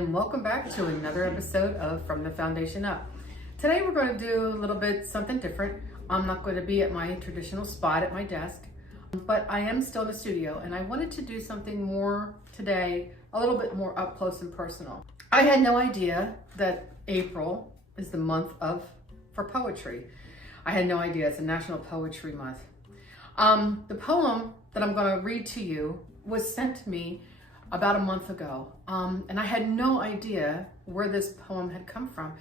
and welcome back to another episode of From the Foundation Up. Today we're going to do a little bit something different. I'm not going to be at my traditional spot at my desk, but I am still in the studio, and I wanted to do something more today, a little bit more up close and personal. I had no idea that April is the month for poetry. I had no idea it's a National Poetry Month. The poem that I'm going to read to you was sent to me about a month ago, and I had no idea where this poem had come from.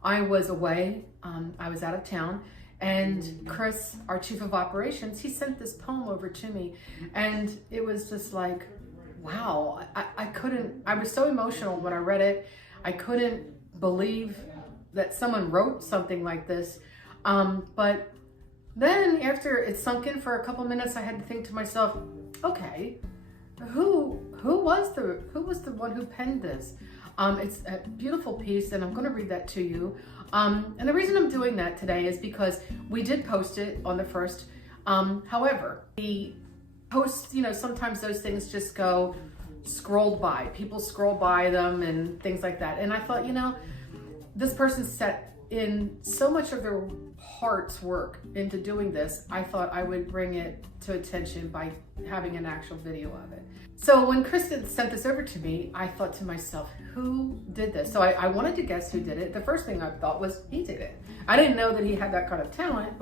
I was away, I was out of town, and Chris, our chief of operations, he sent this poem over to me, and it was just like, wow. I was so emotional when I read it. I couldn't believe that someone wrote something like this, but then after it sunk in for a couple minutes, I had to think to myself, okay, who was the one who penned this? It's a beautiful piece, and I'm going to read that to you. And the reason I'm doing that today is because we did post it on the 1st. However, the posts, sometimes those things just go scrolled by. People scroll by them and things like that. And I thought, this person set in so much of their heart's work into doing this. I thought I would bring it to attention by having an actual video of it. So when Kristen sent this over to me, I thought to myself, who did this? So I wanted to guess who did it. The first thing I thought was he did it. I didn't know that he had that kind of talent,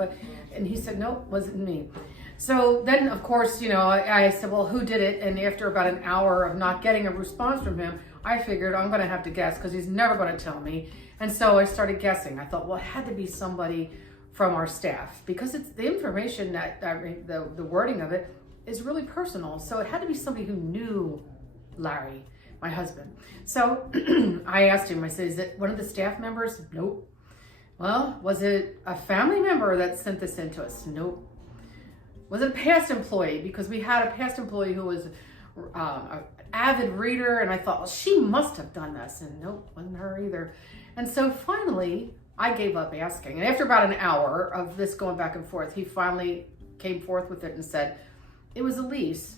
and he said, nope, wasn't me. So then, of course, I said, well, who did it? And after about an hour of not getting a response from him, I figured I'm going to have to guess because he's never going to tell me. And so I started guessing. I thought, well, it had to be somebody from our staff because it's the information that the wording of it is really personal. So it had to be somebody who knew Larry, my husband. So I asked him, I said, is it one of the staff members? Nope. Well, was it a family member that sent this in to us? Nope. Was it a past employee? Because we had a past employee who was an avid reader, and I thought, well, she must have done this. And nope, wasn't her either. And so finally, I gave up asking. And after about an hour of this going back and forth, he finally came forth with it and said, it was Elise.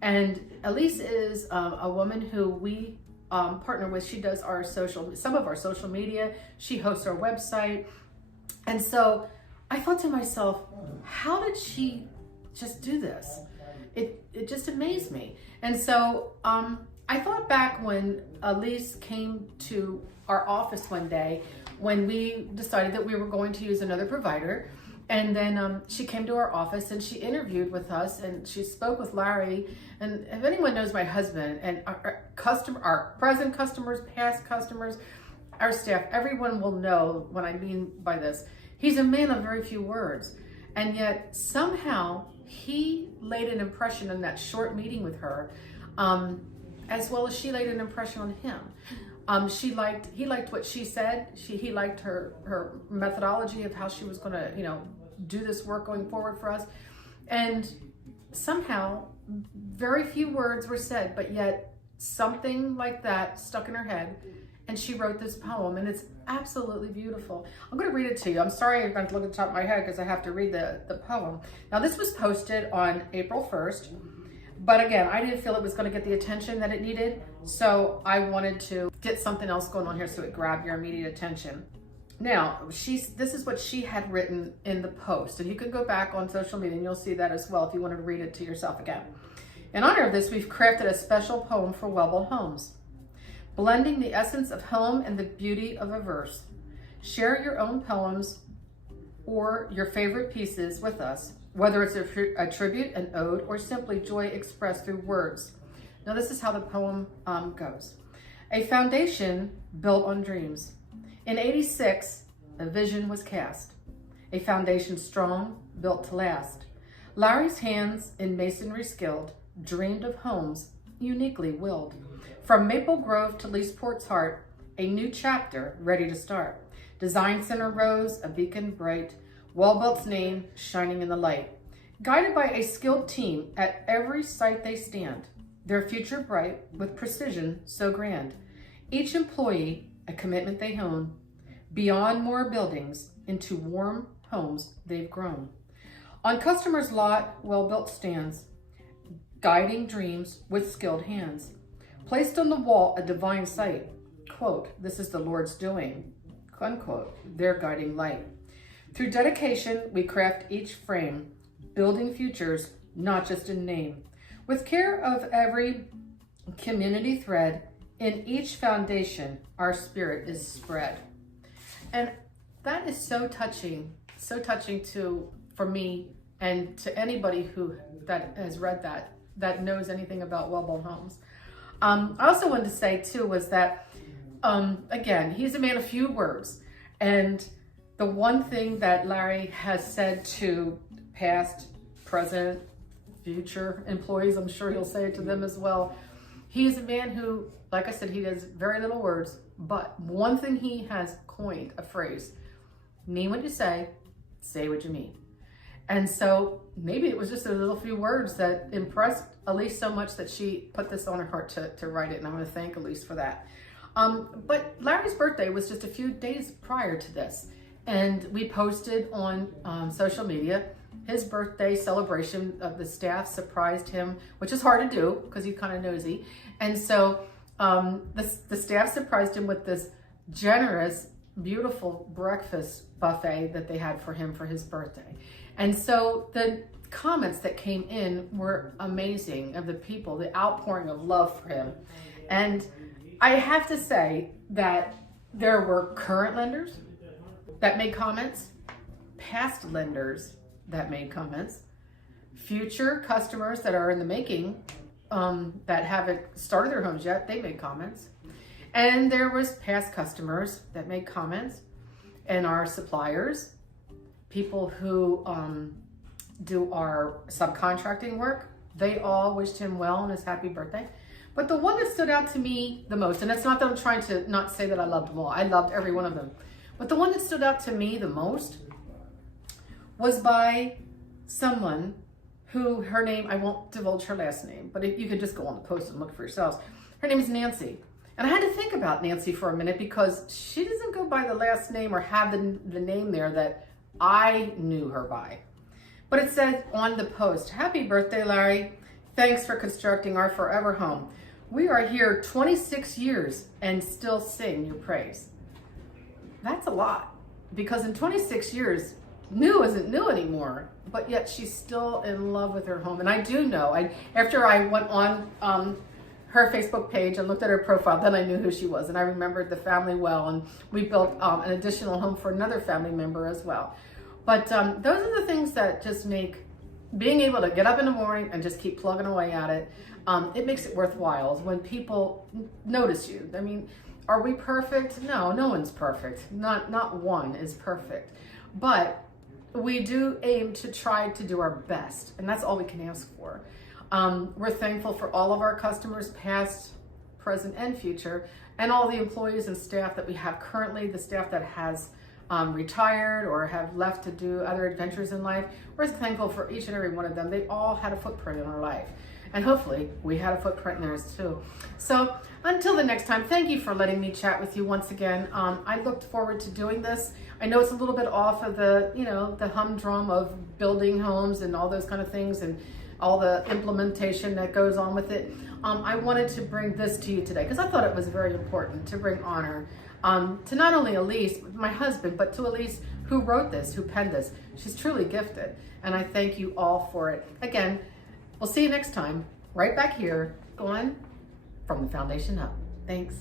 And Elise is a woman who we partner with. She does some of our social media. She hosts our website. And so I thought to myself, how did she just do this? It just amazed me. And so I thought back when Elise came to our office one day when we decided that we were going to use another provider. And then she came to our office and she interviewed with us and she spoke with Larry. And if anyone knows my husband and our present customers, past customers, our staff, everyone will know what I mean by this. He's a man of very few words. And yet somehow he laid an impression in that short meeting with her, as well as she laid an impression on him. He liked what she said. He liked her methodology of how she was going to, do this work going forward for us. And somehow very few words were said, but yet something like that stuck in her head. And she wrote this poem, and it's absolutely beautiful. I'm going to read it to you. I'm sorry I'm going to look at the top of my head because I have to read the poem. Now, this was posted on April 1st. But again, I didn't feel it was going to get the attention that it needed, so I wanted to get something else going on here so it grabbed your immediate attention. Now, this is what she had written in the post, and you can go back on social media and you'll see that as well if you wanted to read it to yourself again. In honor of this, we've crafted a special poem for Wellbold Homes, blending the essence of home and the beauty of a verse. Share your own poems or your favorite pieces with us, whether it's a tribute, an ode, or simply joy expressed through words. Now, this is how the poem goes. A foundation built on dreams. In '86, a vision was cast. A foundation strong, built to last. Larry's hands in masonry skilled, dreamed of homes uniquely willed. From Maple Grove to Leesport's heart, a new chapter ready to start. Design Center rose, a beacon bright, Wellbelt's name shining in the light. Guided by a skilled team at every site they stand, their future bright with precision so grand. Each employee, a commitment they hone, beyond more buildings into warm homes they've grown. On customers' lot, Wellbelt stands, guiding dreams with skilled hands. Placed on the wall, a divine sight, quote, "This is the Lord's doing," unquote, their guiding light. Through dedication, we craft each frame, building futures, not just in name. With care of every community thread, in each foundation, our spirit is spread. And that is so touching for me and to anybody that has read that knows anything about Wellborn Homes. I also wanted to say too was that, again, he's a man of few words. And the one thing that Larry has said to past, present, future employees, I'm sure he'll say it to them as well. He's a man who, like I said, he does very little words, but one thing he has coined a phrase: mean what you say what you mean. And so maybe it was just a little few words that impressed Elise so much that she put this on her heart to write it. And I want to thank Elise for that. But Larry's birthday was just a few days prior to this. And we posted on social media his birthday celebration. Of the staff surprised him, which is hard to do because he's kind of nosy. And so the staff surprised him with this generous, beautiful breakfast buffet that they had for him for his birthday. And so the comments that came in were amazing, of the people, the outpouring of love for him. And I have to say that there were current lenders that made comments, past lenders that made comments, future customers that are in the making, that haven't started their homes yet, they made comments. And there was past customers that made comments, and our suppliers, people who do our subcontracting work, they all wished him well on his happy birthday. But the one that stood out to me the most, and it's not that I'm trying to not say that I loved them all, I loved every one of them, but the one that stood out to me the most was by someone who, her name, I won't divulge her last name, but you could just go on the post and look for yourselves. Her name is Nancy. And I had to think about Nancy for a minute because she doesn't go by the last name or have the name there that I knew her by. But it said on the post, "Happy birthday, Larry. Thanks for constructing our forever home. We are here 26 years and still sing your praise." That's a lot, because in 26 years, new isn't new anymore, but yet she's still in love with her home. And I do know, after I went on her Facebook page and looked at her profile, then I knew who she was, and I remembered the family well, and we built an additional home for another family member as well. But those are the things that just make being able to get up in the morning and just keep plugging away at it. It makes it worthwhile when people notice you. I mean, are we perfect? No, no one's perfect. Not one is perfect. But we do aim to try to do our best, and that's all we can ask for. We're thankful for all of our customers, past, present, and future, and all the employees and staff that we have currently, the staff that has retired or have left to do other adventures in life. We're thankful for each and every one of them. They all had a footprint in our life. And hopefully we had a footprint in theirs too. So until the next time, thank you for letting me chat with you once again. I looked forward to doing this. I know it's a little bit off of the humdrum of building homes and all those kind of things and all the implementation that goes on with it. I wanted to bring this to you today because I thought it was very important to bring honor to not only Elise, my husband, but to Elise, who wrote this, who penned this. She's truly gifted, and I thank you all for it. Again, we'll see you next time, right back here, going from the foundation up. Thanks.